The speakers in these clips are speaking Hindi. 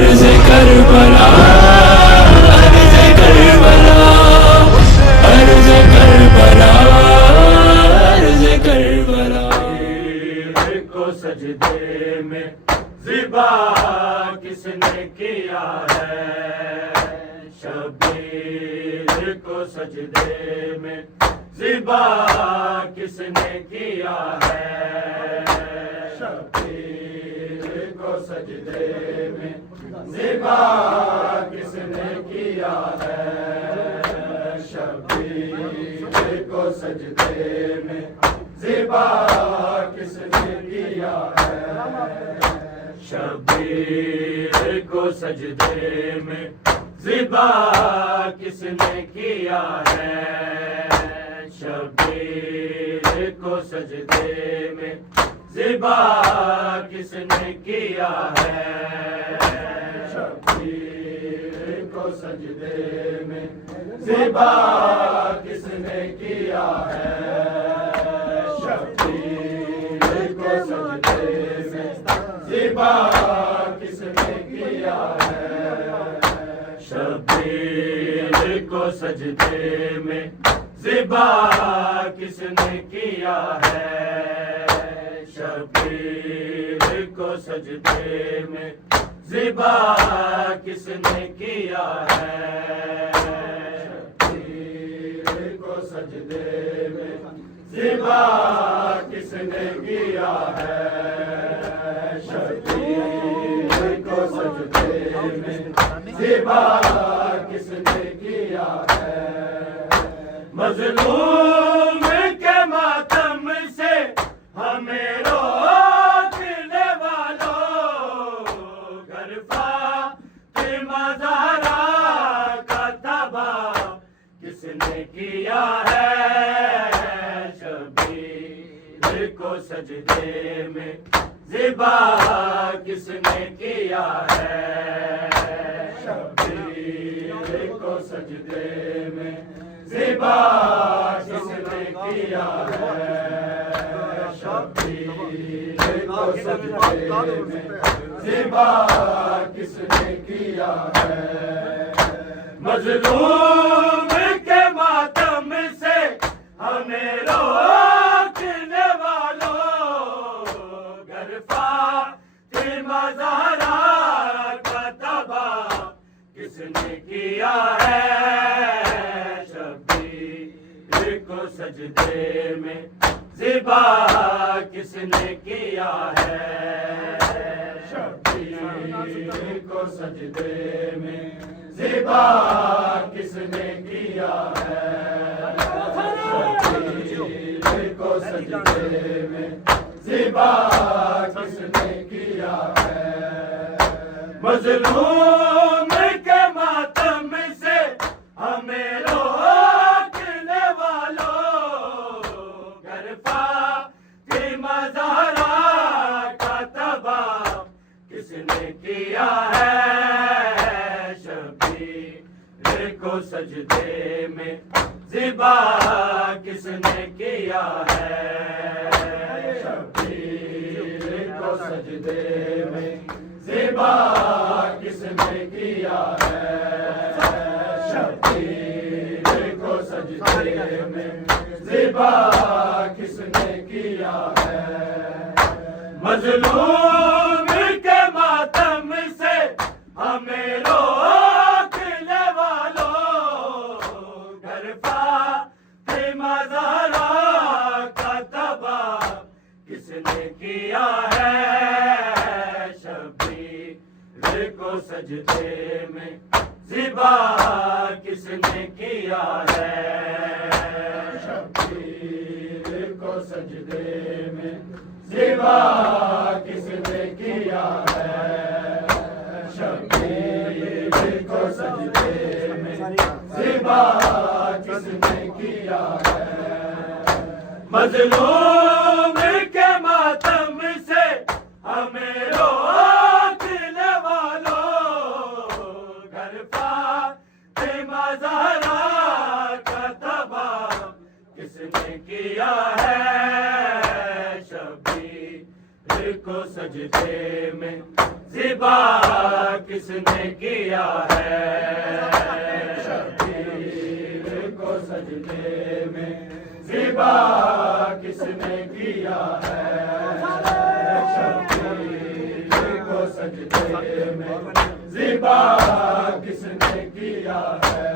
अर्ज़ करबला, अर्ज़ करबला, अर्ज़ करबला, अर्ज़ करबला। को सजदे में ज़िबा किसने किया है, शबीर को सजदे में ज़िबा किसने किया है, शबीर को सजदे में ज़िबा किसने किया है, शबीर को सजदे में ज़िबा किसने किया है, शबीर को सजदे में ज़िबा किसने किया है, शबीर को सजदे में ज़िबा किसने किया है, शबीर को सजदे में ज़िबा किसने किया है, शबीर को सजदे में ज़िबा किसने किया है, शबीर को सजदे में ज़िबा किसने किया है, शबीर को सजदे में ज़िबा किसने किया है, शबीर को सजदे में ज़िबा किसने किया है, शबीर को सजदे में ज़िबा किसने किया है, मज़लूम के मातम से हमें रोकने वालों, घर फातिमा ज़हरा का तबाह किसने किया है, शबीर को सजदे में ज़िबा किसने किया है, शबीर को सजदे में ज़िबा किसने किया है, शबीर को सजदे में ज़िबा किसने किया है, मज़लूम के मातम से हमें रोकने वालों, घर फातिमा ज़हरा का तबाह किसने किया है, शबीर को सजदे में ज़िबा किसने किया है, शबीर को सजदे में ज़िबा किसने किया है, शबीर को सजदे में ज़िबा किसने किया है, मज़लूम के मातम से हमें रोकने वालों, घर फातिमा ज़हरा का तबाह किसने किया है, शबीर को सजदे में ज़िबा किसने किया है, शबीर को सजदे में ज़िबा किसने किया है, शबीर को सजदे में ज़िबा किसने किया है, मज़लूम के मातम से हमें रोकने वालों, घर फातिमा ज़हरा का तबाह किसने किया है, शबीर को सजदे में ज़िबा किसने किया है, शबीर को सजदे में ज़िबा किसने किया है, शबीर को सजदे में ज़िबा किसने किया है, मज़लूम के मातम से हमें रोकने वालों, घर फातिमा ज़हरा का तबाह किसने किया है, शबीर को सजदे में ज़िबा किसने किया है शबीर को सजदे में ज़िबा किसने किया है शबीर को सजदे में ज़िबा किसने किया है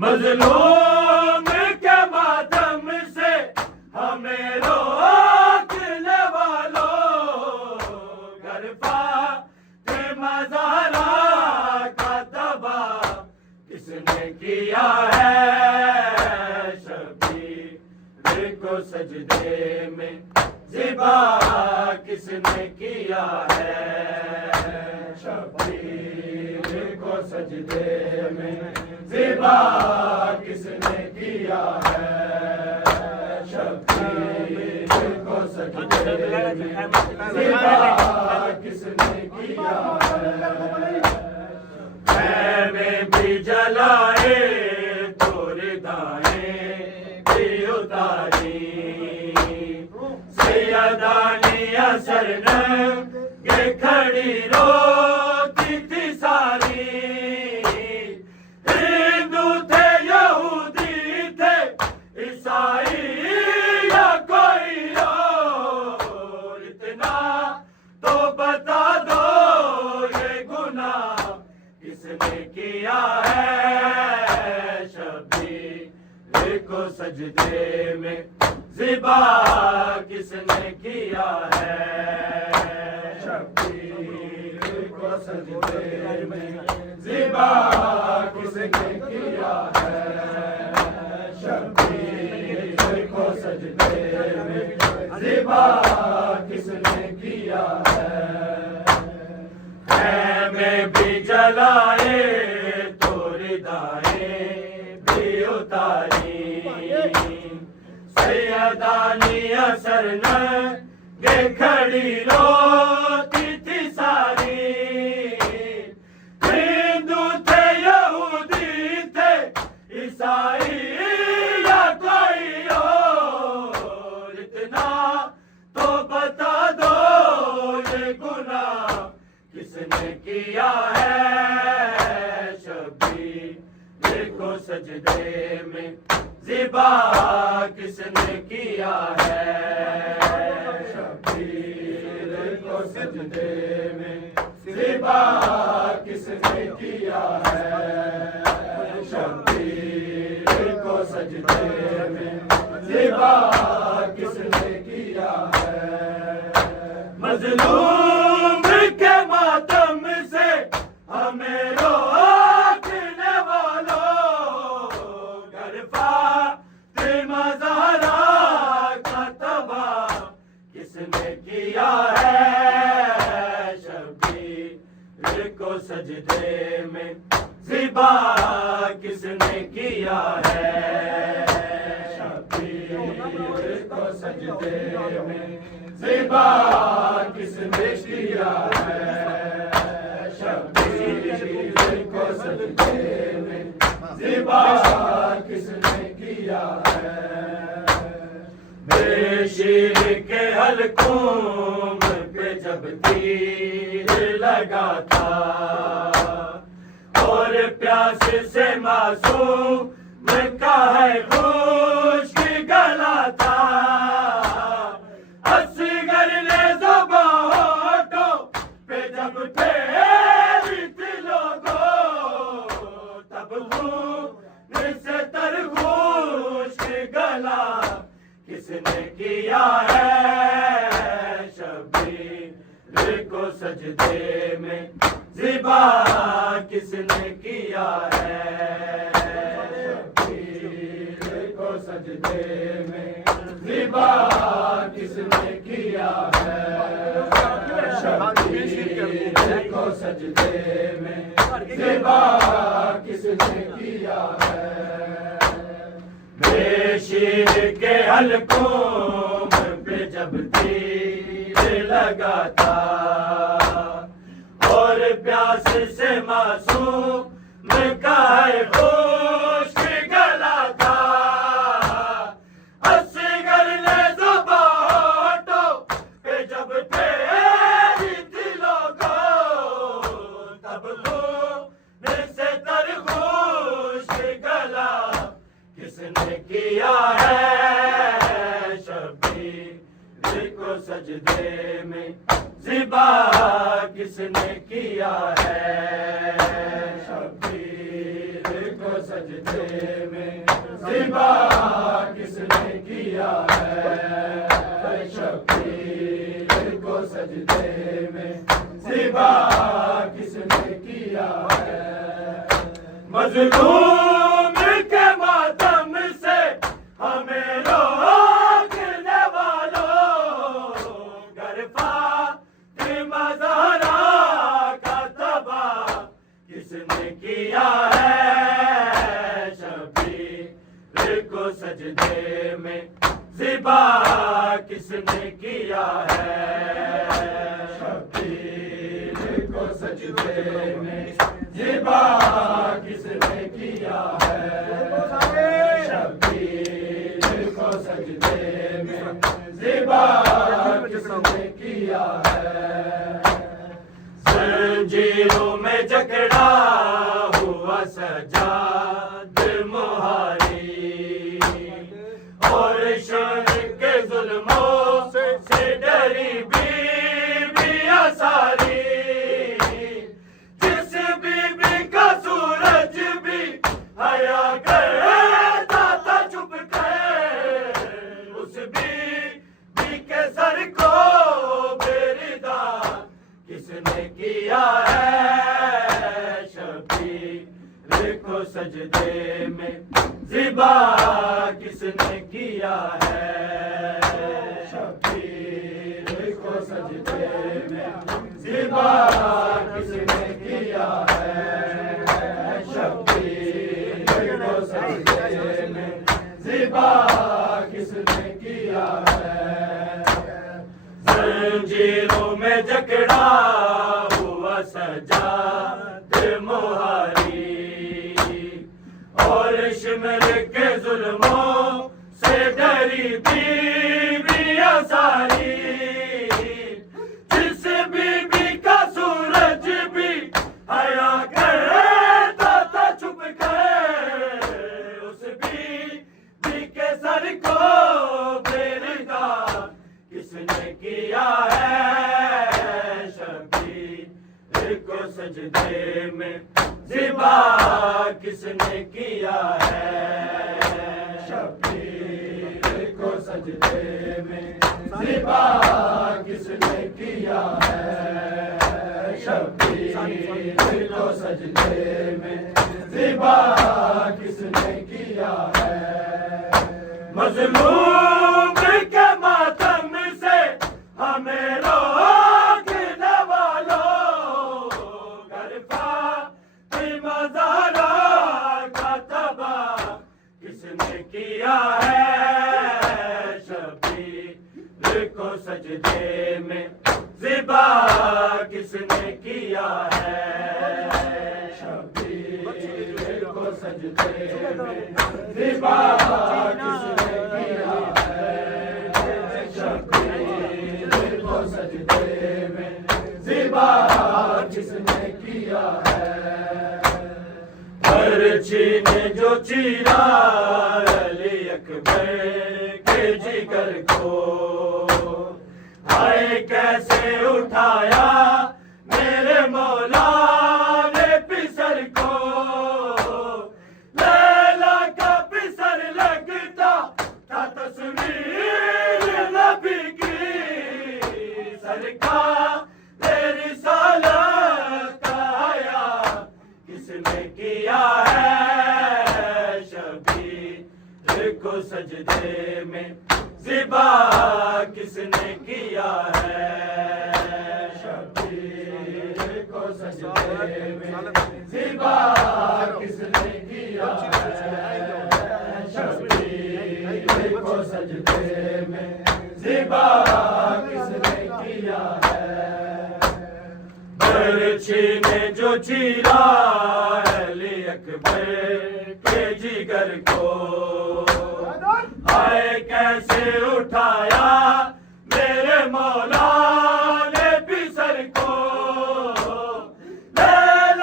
मज़लूम के मातम से हमें रोकने वालों घर फातिमा ज़हरा का दबाव किसने किया है शबीर को सजदे में ज़िबा किसने किया है शबीर को सजदे में ज़िबा किसने किया है शबीर को सजदे में ज़िबा किसने किया है में भी जलाए तोरे दाए भी उतारी सैयदानी असर गे खड़ी रोती थी सारी हिंदू थे यहूदी थे ईसाई या कोई और इतना तो बता दो ये गुनाह किसने किया है शबीर को सजदे में ज़िबा किसने किया है शबीर को सजदे में ज़िबा किसने किया है शबीर को सजदे में ज़िबा किसने किया है में भी जलाए तोरे दाए भी उतारी सैयदानी असर गे खड़ी रोती थी सारी हिंदू थे यहूदी थे ईसाई या कोई और इतना तो बता दो ये गुनाह किसने किया है शबीर को सजदे में ज़िबा किसने किया है शबीर को सजदे में ज़िबा किसने किया है शबीर को सजदे में ज़िबा किसने किया है मज़लूम के मातम से हमें रोकने वालों घर फातिमा ज़हरा का तबाह किसने किया है शबीर को सजदे में ज़िबा किसने किया है शबीर को सजदे में ज़िबा किसने किया है शबीर को सजदे में ज़िबा किसने किया है बेशीर के हलकों पे जब तीर लगा था और प्यास से मासूम का है खुश्क गला था असगर ने ज़बां होठों पे जब फेरी थी लोगों तब खून से तर खुश्क गला किसने किया है शबीर को सजदे में ज़िबा किसने किया है शबीर को सजदे में ज़िबा किसने किया है शबीर को सजदे में ज़िबा किसने किया है बेशीर के हलकों पे जब तीर लगा था और प्यास से मासूम का है खुश्क गला था असगर ने ज़बां होठों पे जब फेरी थी लोगों अब खून से तरबूज गला किसने किया है शबीर को सजदे में ज़िबा किसने किया है शबीर को सजदे में ज़िबा किसने किया है शबीर को सजदे में ज़िबा किसने किया है मज़लूम के मातम से हमें रोकने वालों गर फातिमा ज़हरा का तबाह किसने किया है शबीर को सजदे में ज़िबा किसने किया है शबीर को सजदे में ज़िबा किसने किया है शबीर को सजदे में ज़िबा किसने किया है ज़ंजीरों में जकड़ा हुआ सजाद मुहारी और शान के जुल्मों से डरी बीबियां सारी जिस बीबी का सूरज भी हया करता था छुप कर उस बीबी के सर को बेरिदा किसने किया है शबीर को सजदे में ज़िबा किसने किया है शबीर को सजदे में ज़िबा किसने किया है शबीर को सजदे में ज़िबा किसने किया है ज़ंजीरों में जकड़ा हुआ सजाद मुहारी और शिमर के जुल्मों से डरी बीबियां सारी जिस बीबी का सूरज भी हया करता था छुप कर उस बीबी के सर को बेरिदा किसने किया है शबीर को सजदे में ज़िबा किसने किया है शबीर को सजदे में ज़िबा किसने किया है शबीर को सजदे में ज़िबा किसने किया है मज़लूम के मातम से हमें रोकने वालों गर फातिमा ज़हरा का तबाह किसने किया है शबीर को सजदे में ज़िबा किसने किया है शबीर को सजदे में ज़िबा किसने किया है शबीर को सजदे में ज़िबा किसने किया है पर्ची ने जो चीरा अली अकबर के जिगर को हाय कैसे उठाया मेरे मौला ने पिसर को लैला का पिसर लगता था तस्वीर नबी की सरकार तेरी सालत आया किसने किया है शबीर को सजदे में ज़िबा किसने किया है शबीर को सजदे में ज़िबा किसने किया है शबीर को सजदे में ज़िबा किसने किया है पर्ची ने जो चीरा अली अकबर के जिगर को हाय कैसे उठाया मेरे मौला ने पिसर को लैला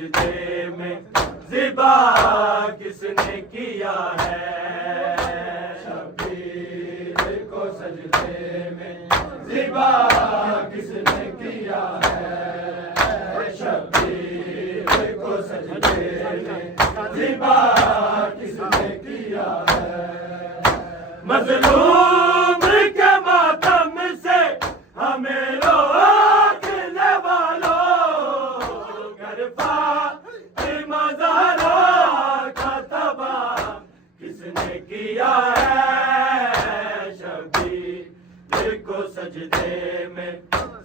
सजदे में ज़िबा किसने किया है, शबीर को सजदे में ज़िबा किसने किया है, शबीर को सजदे में ज़िबा किसने किया है। मज़लूम के मातम से हमें रोकने वालों, घर फातिमा ज़हरा का तबाह किसने किया है, शबीर को सजदे में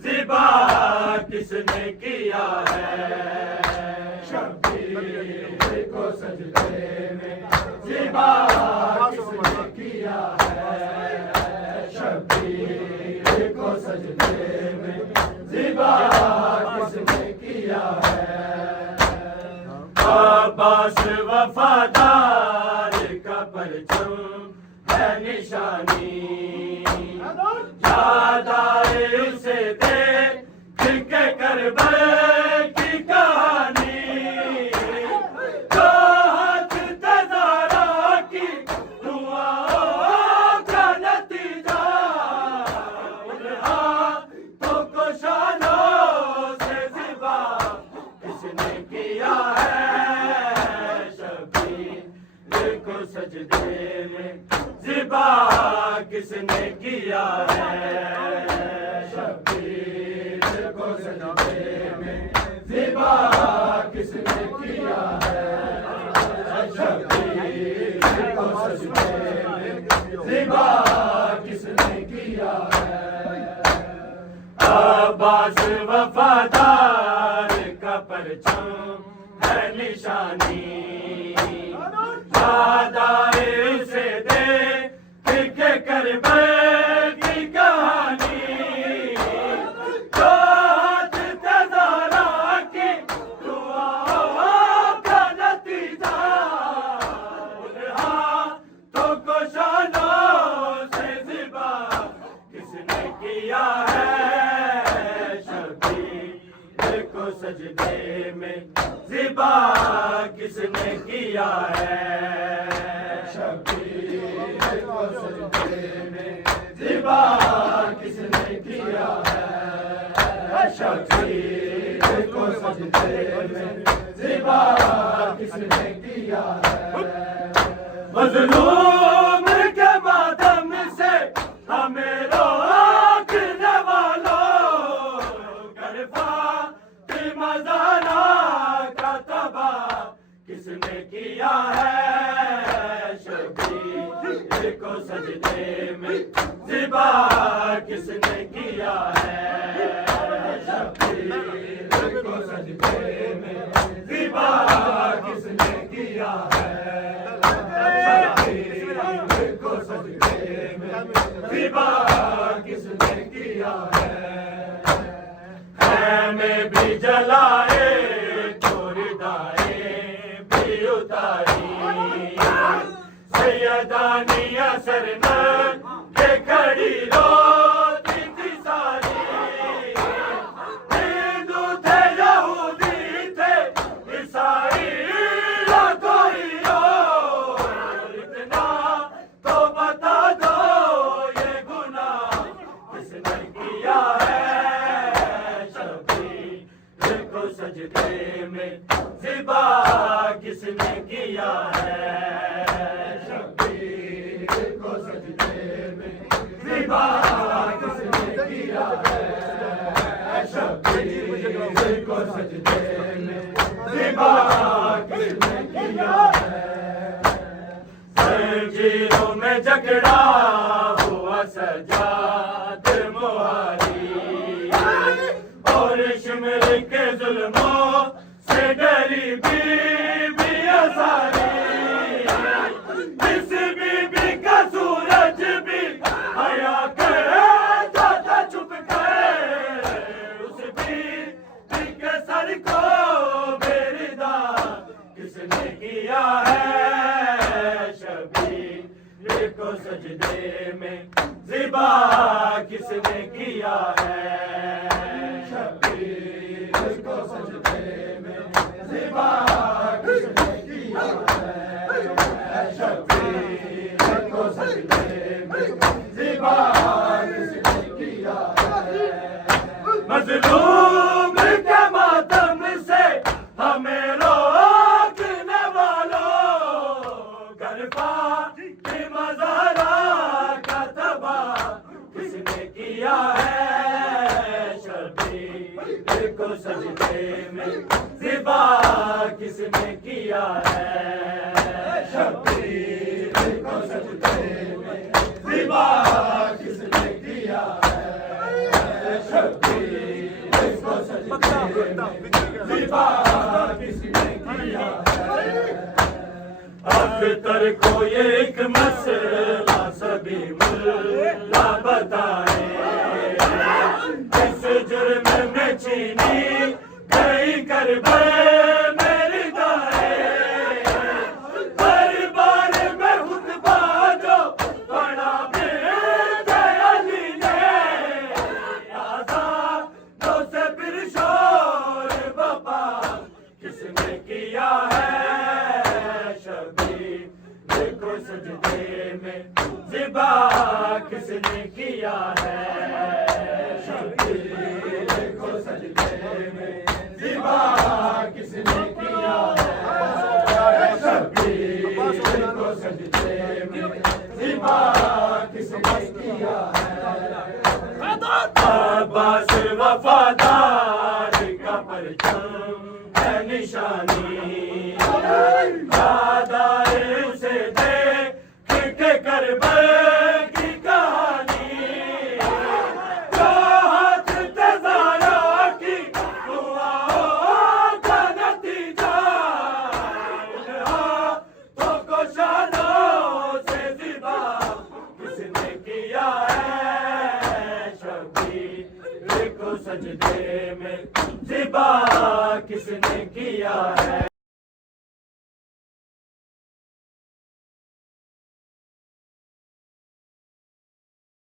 ज़िबा किसने किया है, शबीर को सजदे में ज़िबा किसने किया है, शबीर को सजदे में ज़िबा किसने किया है। अब्बास वफादार का परचम है निशानी, याद आए उसे देख के करबल की कहानी, जो हाथ तज़ारा की दुआओं का नतीजा, उन हाथों को शानों से ज़िबा किसने किया है, शबीर को सजदे में ज़िबा किसने किया है, शबीर को सजदे में ज़िबा किसने किया है, शबीर को सजदे में ज़िबा किसने किया है। अब्बास वफादार का परचम है निशानी, याद आए उसे देख के करबल की कहानी, जो हाथ तज़ारा की दुआओं का नतीजा, उन हाथों को शानों से ज़िबा किसने किया है, शबीर को सजदे में ज़िबा किसने किया है, शबीर को सजदे में ज़िबा किसने किया है, शबीर को सजदे में ज़िबा किसने किया है। मज़लूम के मातम से हमें रोकने वालों, घर फातिमा ज़हरा का तबाह किसने किया है, शबीर को सजदे में ज़िबा किसने किया है, शबीर को सजदे में ज़िबा किसने किया है, शबीर को सजदे में ज़िबा किसने किया है। मैं भी जलाए तोरदाए भी उतारी, सैयदानी असरना के खड़ी रोती थी सारी, हिंदू थे यहूदी थे ईसाई ना कोई हो, इतना तो बता दो ये गुनाह किसने किया है, शबीर को सजदे में ज़िबा किसने किया है, शबीर को सजदे में ज़िबा किसने किया है, शबीर को सजदे में ज़िबा किसने किया है। जंजीरों में जकड़ा हुआ सजाद मुहारी, और शिमर के जुल्मों से डरी बीबी अज़ारी, इस बीबी का सूरज भी हया कर जाता छुप कर, उस बीबी के सर को बेरिदा किसने किया है, शबीर को सजदे में ज़िबा किसने किया है, शबीर को सजदे में को सजदे में ज़िबा किसने किया है शबीर को सजदे में ज़िबा किसने किया है शबीर को सजदे में ज़िबा किसने किया है अख्तर को ये एक मसला सभी मुल्ला बताए इस जुर्म में चीनी गई करबल मेरी दाए हर बार में खुतबा जो पढ़ा मेरे अली ने आज़ादों से फिर शोर बपा किसने किया है शबीर को सजदे में ज़िबा किसने किया है शबीर को सजदे में ज़िबा किसने किया है शबीर को सजदे में ज़िबा किसने किया है अब्बास वफादार का परचम है निशानी याद आए उसे देख के करबल की कहानी जो हाथ तज़ारा की दुआओं का नतीजा उन हाथों को शानों से ज़िबा किसने किया है शबीर को सजदे में ज़िबा किसने किया है।